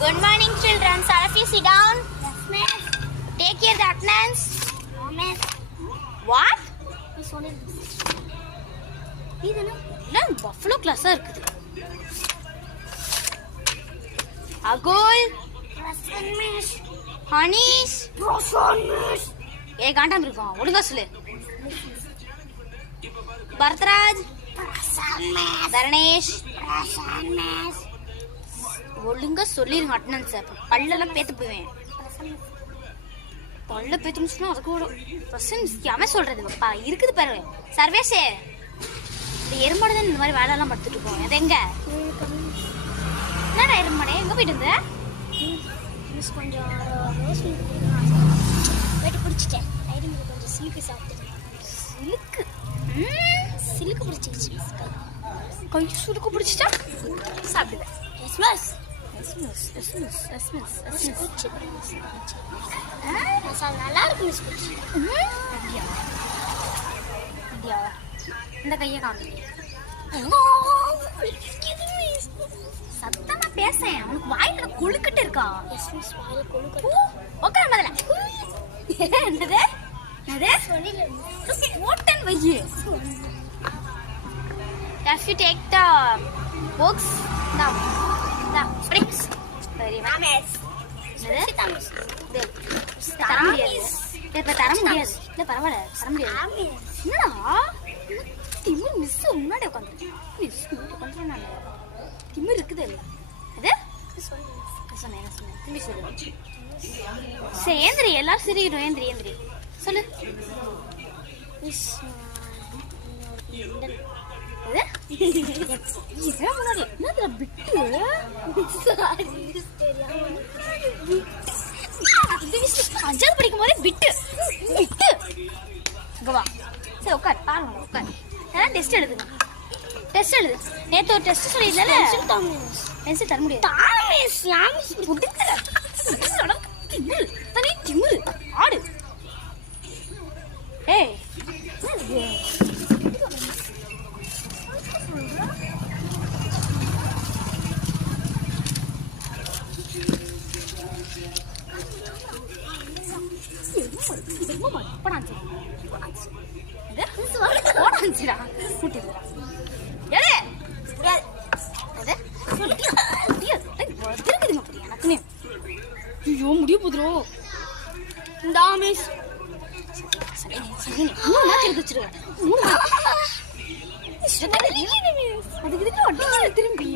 Good morning, children. Salafi, sit down. Yes, miss. Take your attendance. No, miss. What? Miss, only this. This இல்ல buffalo கிளாஸா இருக்குது. அகுல், Present, miss. Honey's, Present, miss. காண்டாம இருக்கும். ஒழுங்கா சொல்லு. Bharathraj, Present, miss. Dharanesh, Present, miss. ஒழுங்கா சொல்லிருங்க attendance. பல்லெல்லாம் பேத்து போவேன். Present, miss. பல்ல பேத்துன்னு சொன்னா அதுக்கு ஒரு பர்சன்ட் அவன் சொல்றது பா இருக்குது பாரு. சர்வேஷே, இந்த எருமாடு தான் இந்த மாதிரி வேலையெல்லாம் படுத்துட்டு இருக்கோம். அது எங்க? என்னடா எருமாடே, எங்க போயிட்டு இருந்த? மிஸ் கொஞ்சம் ரோஸ் போயிட்டு பிடிச்சிட்டேன். ஐடி மில் கொஞ்சம் சிலுக்கு சாப்பிட்டுருக்கேன். சிலுக்கு சிலுக்கு பிடிச்சிக்கிச்சு மிஸ். கை சுருக்கு பிடிச்சிட்டா சாப்பிடுவேன். Yes miss. எஸ் குச்சி மசாலா நல்லா இருக்கு மிஸ். குச்சி அப்படியா? இந்த கையை காமிங்க. சத்தமா பேசேன். அவனுக்கு வாயில கொழுக்கிட்டு இருக்கா. Yes miss. வாயில கொழுக்கு. உட்கார முதல்ல. என்னது சொல்லில ஓட்டன் வையு. If you take the books, the bricks. Very well. Miss. என்னது? தர முடியாது. இப்ப தர முடியாது. இல்ல பரவாயில்ல, தர முடியாது. என்னடா திமிர் மிஸ் முன்னாடி உட்காந்து மிஸ் உட்காந்து திமிர் இருக்குது இல்லை அது சொன்னேன் திரும்பி சொல்லு. சரி ஏந்திரி, எல்லாரும் சிரிக்கணும். ஏந்திரி சொல்லு. மிஸ் இதான் முன்னாடி என்னதுல பிட்டு அஞ்சாவது படிக்கும் போதே பிட்டு இங்க வா. சரி உட்கார், பாருங்க உட்கார். ஏன்னா டெஸ்ட் எழுதுங்க. டெஸ்ட் எழுது. நேற்று ஒரு டெஸ்ட் சொல்லியிருந்தால பென்சில் தர முடியாது. மிஸ் மிஸ் தனி திமிரு ஆடு. ஏய் ஐயோ முடிய போதுரோ. இந்த மிஸ் அதுக்கு திரும்பி